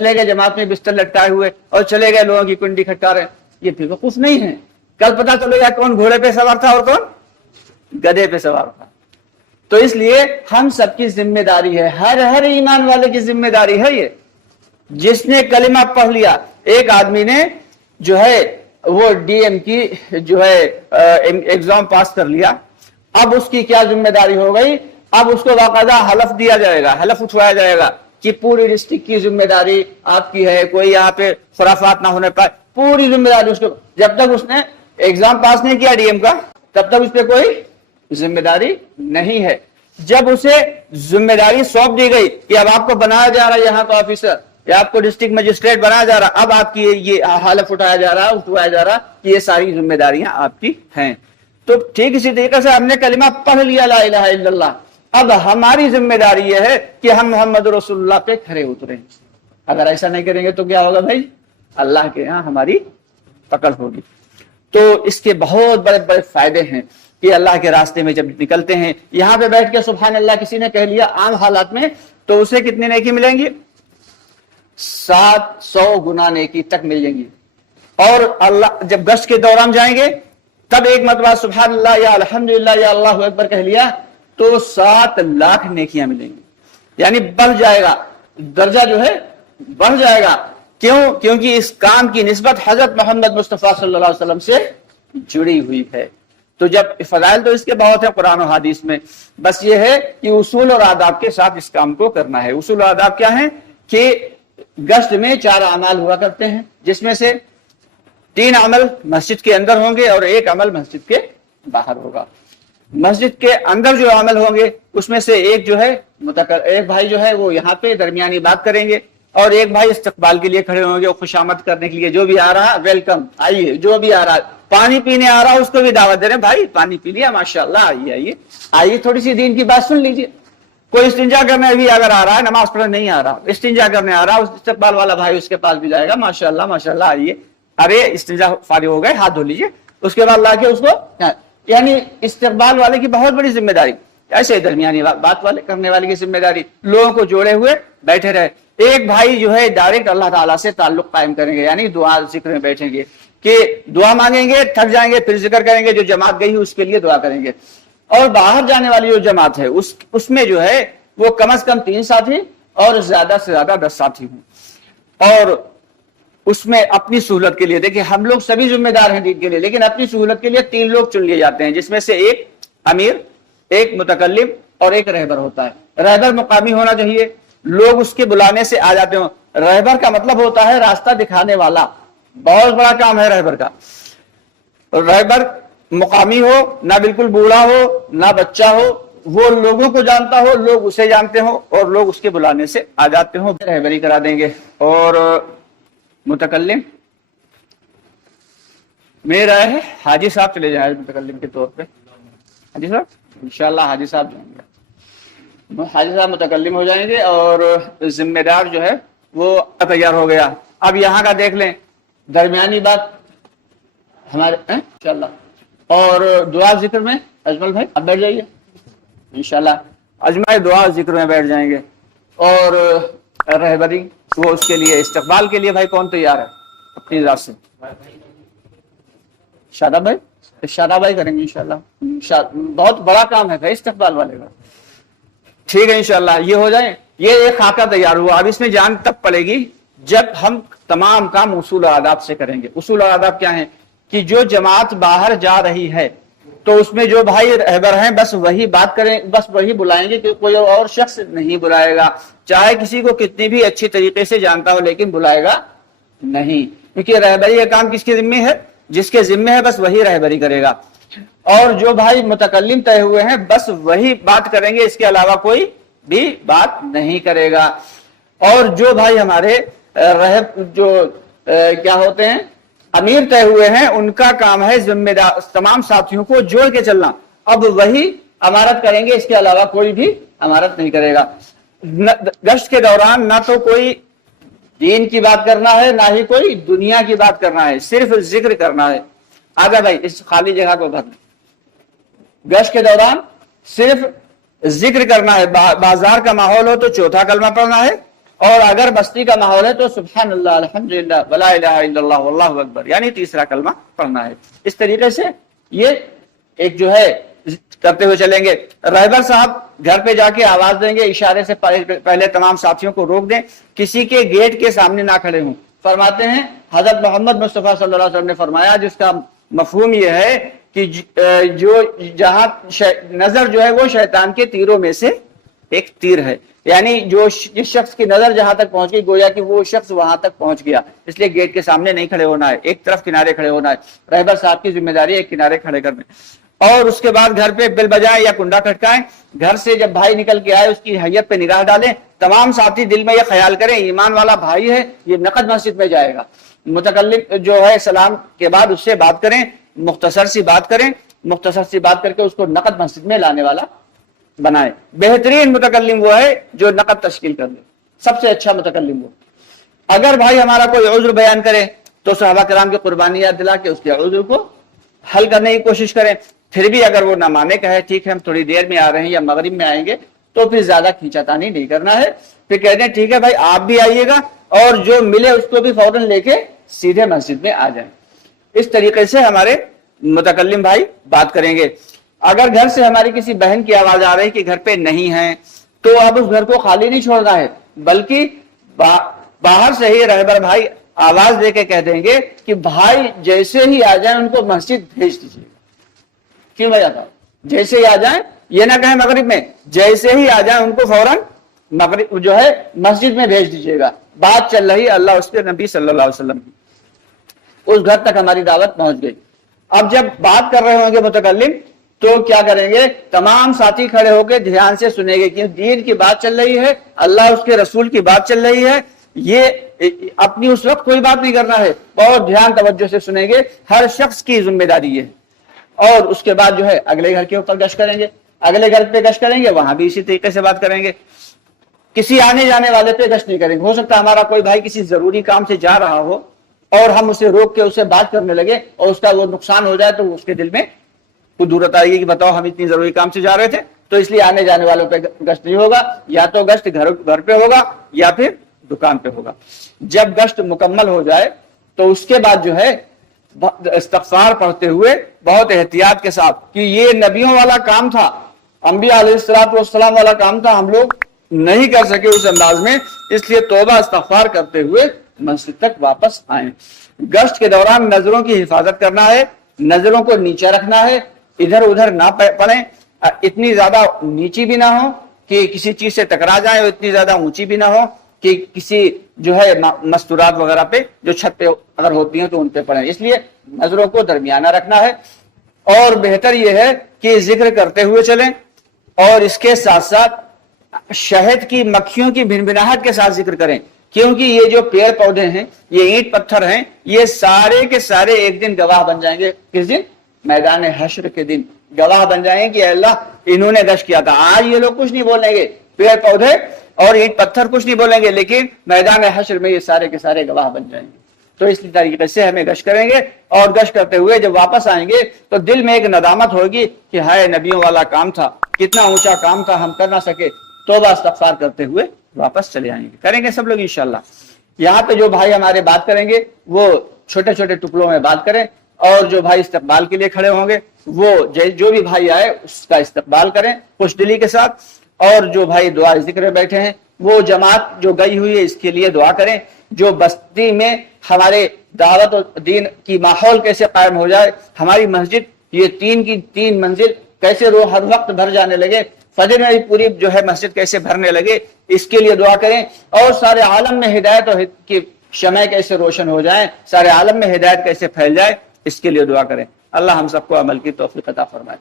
चले गए जमात में बिस्तर लटकाए हुए और चले गए लोगों की कुंडी खटका रहे, ये बेवकूफ नहीं है। कल पता चलेगा कौन घोड़े पे सवार था और कौन गधे पे सवार था। तो इसलिए हम सबकी जिम्मेदारी है, हर ईमान वाले की जिम्मेदारी है ये। जिसने कलिमा पढ़ लिया, एक आदमी ने जो है वो डीएम की जो है एग्जाम पास कर लिया, अब उसकी क्या जिम्मेदारी हो गई, अब उसको बाकायदा हलफ दिया जाएगा, हलफ उठवाया जाएगा कि पूरी डिस्ट्रिक्ट की जिम्मेदारी आपकी है, कोई यहाँ पे खुराफात ना होने पाए, पूरी जिम्मेदारी उसको। जब तक उसने एग्जाम पास नहीं किया डीएम का, तब तक उस पर कोई जिम्मेदारी नहीं है। जब उसे जिम्मेदारी सौंप दी गई कि अब आपको बनाया जा रहा है यहाँ का ऑफिसर या आपको डिस्ट्रिक्ट मजिस्ट्रेट बनाया जा रहा, अब आपकी ये हलफ उठाया जा रहा कि ये सारी जिम्मेदारियां आपकी हैं। तो ठीक इसी तरीके से हमने कलिमा पढ़ लिया ला इलाहा इल्लल्लाह, अब हमारी जिम्मेदारी यह है कि हम मोहम्मद रसूलुल्लाह पे खरे उतरें। अगर ऐसा नहीं करेंगे तो क्या होगा भाई, अल्लाह के यहाँ हमारी पकड़ होगी। तो इसके बहुत बड़े बड़े फायदे हैं कि अल्लाह के रास्ते में जब निकलते हैं, यहां पे बैठ के सुभान अल्लाह किसी ने कह लिया आम हालात में, तो उसे कितनी नेकी मिलेंगी, 700 गुना नेकी तक मिलेंगी। और अल्लाह जब गश्त के दौरान जाएंगे तब एक मरतबा सुभान अल्लाह या अल्हम्दुलिल्लाह या अल्लाहु अकबर कह लिया तो 7 लाख नेकियां मिलेंगी। यानी बढ़ जाएगा, दर्जा जो है बढ़ जाएगा। क्यों? क्योंकि इस काम की निस्बत हजरत मोहम्मद मुस्तफा सल्लल्लाहु अलैहि वसल्लम से जुड़ी हुई है। तो जब फजाइल तो इसके बहुत है कुरान और हदीस में, बस ये है कि उसूल और आदाब के साथ इस काम को करना है। उसूल और आदाब क्या है कि गश्त में 4 अमाल हुआ करते हैं, जिसमें से 3 अमल मस्जिद के अंदर होंगे और 1 अमल मस्जिद के बाहर होगा। मस्जिद के अंदर जो अमल होंगे उसमें से एक जो है एक भाई जो है वो यहाँ पे दरमियानी बात करेंगे और एक भाई इस्तकबाल के लिए खड़े होंगे, खुशामद करने के लिए, जो भी आ रहा वेलकम, आइए, जो भी आ रहा, पानी पीने आ रहा उसको भी दावत दे रहे हैं, भाई पानी पी लिया माशाल्लाह, आइए आइए आइए, थोड़ी सी दीन की बात सुन लीजिए। कोई इस्तिंजा करने भी अगर आ रहा है, नमाज पढ़ने नहीं आ रहा, इस्तिंजा करने आ रहा, उस इस्तकबाल वाला भाई उसके पास भी जाएगा, माशाल्लाह माशाल्लाह, आइए, अरे इस्तिंजा फारिग हो गए, हाथ धो लीजिए, उसके बाद लाके उसको, यानी इस्तकबाल वाले की बहुत बड़ी जिम्मेदारी। ऐसे दरमियानी बात वाले करने वाले की जिम्मेदारी, लोगों को जोड़े हुए बैठे रहे। एक भाई जो है डायरेक्ट अल्लाह ताला से ताल्लुक कायम करेंगे, यानी दुआ जिक्र में बैठेंगे कि दुआ मांगेंगे, थक जाएंगे, फिर जिक्र करेंगे, जो जमात गई है उसके लिए दुआ करेंगे। और बाहर जाने वाली जो जमात है उसमें जो है वो कम से कम 3 साथी और ज्यादा से ज्यादा 10 साथी हों। और उसमें अपनी सहूलत के लिए, देखिए हम लोग सभी जिम्मेदार हैं दीन के लिए, लेकिन अपनी सहूलत के लिए 3 लोग चुन लिए जाते हैं, जिसमें से एक अमीर, एक मुतकल्लिम और एक रहबर होता है। रहबर मुकामी होना चाहिए, लोग उसके बुलाने से आ जाते हो। रहबर का मतलब होता है रास्ता दिखाने वाला, बहुत बड़ा काम है रहबर का। रहबर मुकामी हो, ना बिल्कुल बूढ़ा हो ना बच्चा हो, वो लोगों को जानता हो, लोग उसे जानते हो और लोग उसके बुलाने से आ जाते हो, रहबरी करा देंगे। और मुतकल्लिम मेरा है हाजी साहब चले जाए मुतकल्लिम के तौर पे, हाजी साहब इंशाल्लाह हाजी साहब जाएंगे, हाजी साहब मुतकल्लिम हो जाएंगे और जिम्मेदार जो है वो तैयार हो गया। अब यहाँ का देख लें, दरमियानी बात हमारे इंशाल्लाह। और दुआ जिक्र में अजमल भाई अब बैठ जाइए इंशाल्लाह, अजमल दुआ जिक्र में बैठ जाएंगे। और रहबरी वो उसके लिए इस्तकबाल के लिए भाई कौन तैयार है अपनी रात से? शादाब भाई, शादाब भाई करेंगे इंशाल्लाह। बहुत बड़ा काम है भाई इस्तकबाल वाले का, ठीक है इंशाल्लाह ये हो जाए। ये एक खाका तैयार हुआ, अब इसमें जान तब पड़ेगी जब हम तमाम काम उसूल और आदाब से करेंगे। उसूल और आदाब क्या है कि जो जमात बाहर जा रही है तो उसमें जो भाई रहबर हैं बस वही बात करें, बस वही बुलाएंगे, कि कोई और शख्स नहीं बुलाएगा, चाहे किसी को कितनी भी अच्छी तरीके से जानता हो, लेकिन बुलाएगा नहीं, क्योंकि रहबरी का काम किसके जिम्मे है? जिसके जिम्मे है बस वही रहबरी करेगा। और जो भाई मुतकल्लिम तय हुए हैं बस वही बात करेंगे, इसके अलावा कोई भी बात नहीं करेगा। और जो भाई हमारे क्या होते हैं अमीर तय हुए हैं, उनका काम है जिम्मेदार तमाम साथियों को जोड़ के चलना, अब वही अमारत करेंगे, इसके अलावा कोई भी अमारत नहीं करेगा। गश्त के दौरान ना तो कोई दीन की बात करना है, ना ही कोई दुनिया की बात करना है, सिर्फ जिक्र करना है। आगे भाई इस खाली जगह को भर, गश्त के दौरान सिर्फ जिक्र करना है। बाजार का माहौल हो तो चौथा कलमा पढ़ना है, और अगर बस्ती का माहौल है तो सुभान अल्लाह, अल्हम्दुलिल्लाह, वला इलाहा इल्लल्लाह, वल्लाहु अकबर, यानी तीसरा कलमा पढ़ना है। इस तरीके से ये एक जो है करते हुए चलेंगे। रहबर साहब घर पे जाके आवाज देंगे, इशारे से पहले तमाम साथियों को रोक दें, किसी के गेट के सामने ना खड़े हों। फरमाते हैं हजरत मोहम्मद मुस्तफा सल्लल्लाहु अलैहि वसल्लम ने फरमाया, जिसका मफहूम यह है कि जो जहां नजर जो है वो शैतान के तीरों में से एक तीर है, यानी जो जिस शख्स की नजर जहां तक पहुंच गई गोया कि वो शख्स वहां तक पहुंच गया, इसलिए गेट के सामने नहीं खड़े होना है, एक तरफ किनारे खड़े होना है। रहबर साहब की जिम्मेदारी है किनारे खड़े करने। और उसके बाद घर पे बेल बजाएं या कुंडा खटकाएं। घर से जब भाई निकल के आए उसकी हैयत पे निगाह डालें। तमाम साथी दिल में ये ख्याल करें ईमान वाला भाई है, ये नकद मस्जिद में जाएगा। मुतकल्लिम जो है सलाम के बाद उससे बात करें, मुख्तसर सी बात करें, मुख्तसर सी बात करके उसको नकद मस्जिद में लाने वाला बनाए। बेहतरीन मुतकल्लिम वो है जो नकद तश्कील कर ले, सबसे अच्छा मुतकल्लिम वो। अगर भाई हमारा कोई उज़्र बयान करे तो सहाबा किराम की कुर्बानी याद दिला के उसके उज़्र को हल करने की कोशिश करें। फिर भी अगर वो ना माने, कहे ठीक है हम थोड़ी देर में आ रहे हैं या मगरिब में आएंगे, तो फिर ज्यादा खींचातानी नहीं करना है। फिर कहते हैं ठीक है भाई आप भी आइएगा और जो मिले उसको भी फौरन लेके सीधे मस्जिद में आ जाए। इस तरीके से हमारे मुतकल्लिम भाई बात करेंगे। अगर घर से हमारी किसी बहन की आवाज आ रही कि घर पे नहीं है, तो अब उस घर को खाली नहीं छोड़ना है, बल्कि बाहर से ही रहबर भाई आवाज देके कह देंगे कि भाई जैसे ही आ जाए उनको मस्जिद भेज दीजिएगा। क्यों भैया था, जैसे ही आ जाए, ये ना कहें मगरिब में, जैसे ही आ जाए उनको फौरन मगरिब जो है मस्जिद में भेज दीजिएगा। बात चल रही अल्लाह उसके नबी सल्लल्लाहु अलैहि वसल्लम की, उस घर तक हमारी दावत पहुंच गई। अब जब बात कर रहे होंगे मुतकल्लिम तो क्या करेंगे, तमाम साथी खड़े होकर ध्यान से सुनेंगे कि दीन की बात चल रही है, अल्लाह उसके रसूल की बात चल रही है। ये अपनी उस वक्त कोई बात नहीं करना है, बहुत ध्यान तवज्जो से सुनेंगे, हर शख्स की जिम्मेदारी है। और उसके बाद जो है अगले घर के ऊपर गश्त करेंगे, अगले घर पे गश्त करेंगे, वहां भी इसी तरीके से बात करेंगे। किसी आने जाने वाले पे गश्त नहीं करेंगे। हो सकता है हमारा कोई भाई किसी जरूरी काम से जा रहा हो और हम उसे रोक के उससे बात करने लगे और उसका वो नुकसान हो जाए, तो उसके दिल में कुदूरत आएगी कि बताओ हम इतनी जरूरी काम से जा रहे थे, तो इसलिए आने जाने वालों पे गश्त नहीं होगा। या तो गश्त घर पे होगा या फिर दुकान पे होगा। जब गश्त मुकम्मल हो जाए तो उसके बाद जो है इस्तग़फ़ार पढ़ते हुए बहुत एहतियात के साथ, कि ये नबियों वाला काम था, अंबिया अलैहिस्सलाम वाला काम था, हम लोग नहीं कर सके उस अंदाज में, इसलिए तौबा इस्तग़फ़ार करते हुए मस्जिद तक वापस आए। गश्त के दौरान नजरों की हिफाजत करना है, नजरों को नीचे रखना है, इधर उधर ना पड़े, इतनी ज्यादा नीची भी ना हो कि किसी चीज से टकरा जाए और इतनी ज्यादा ऊंची भी ना हो कि किसी जो है मस्तूरात वगैरह पे जो छत पे अगर होती हैं तो उन पे पड़े। इसलिए नजरों को दरमियाना रखना है। और बेहतर यह है कि जिक्र करते हुए चलें और इसके साथ साथ शहद की मक्खियों की भिनभिनाहट के साथ जिक्र करें, क्योंकि ये जो पेड़ पौधे हैं, ये ईंट पत्थर हैं, ये सारे के सारे एक दिन गवाह बन जाएंगे। किस दिन? मैदान हश्र के दिन गवाह बन जाएंगे कि अल्लाह इन्होंने गश्त किया था। आज ये लोग कुछ नहीं बोलेंगे, पेड़ पौधे और ईंट पत्थर कुछ नहीं बोलेंगे, लेकिन मैदान हश्र में ये सारे के सारे गवाह बन जाएंगे। तो इस तरीके से हमें गश्त करेंगे और गश्त करते हुए जब वापस आएंगे तो दिल में एक नदामत होगी कि हाय नबियों वाला काम था, कितना ऊंचा काम था, हम कर ना सके। तौबा इस्तग़फ़ार करते हुए वापस चले आएंगे। करेंगे सब लोग इंशाल्लाह। यहाँ पे जो भाई हमारे बात करेंगे वो छोटे छोटे टुकड़ों में बात करें, और जो भाई इस्तकबाल के लिए खड़े होंगे वो जो भी भाई आए उसका इस्तकबाल करें खुशदिली के साथ। और जो भाई दुआ जिक्र में बैठे हैं वो जमात जो गई हुई है इसके लिए दुआ करें। जो बस्ती में हमारे दावत और दीन की माहौल कैसे कायम हो जाए, हमारी मस्जिद ये 3 की 3 मंजिल कैसे रो हर वक्त भर जाने लगे, फजर में पूरी जो है मस्जिद कैसे भरने लगे, इसके लिए दुआ करें। और सारे आलम में हिदायत की शमय कैसे रोशन हो जाए, सारे आलम में हिदायत कैसे फैल जाए, इसके लिए दुआ करें। अल्लाह हम सबको अमल की तौफीक अता फरमाए।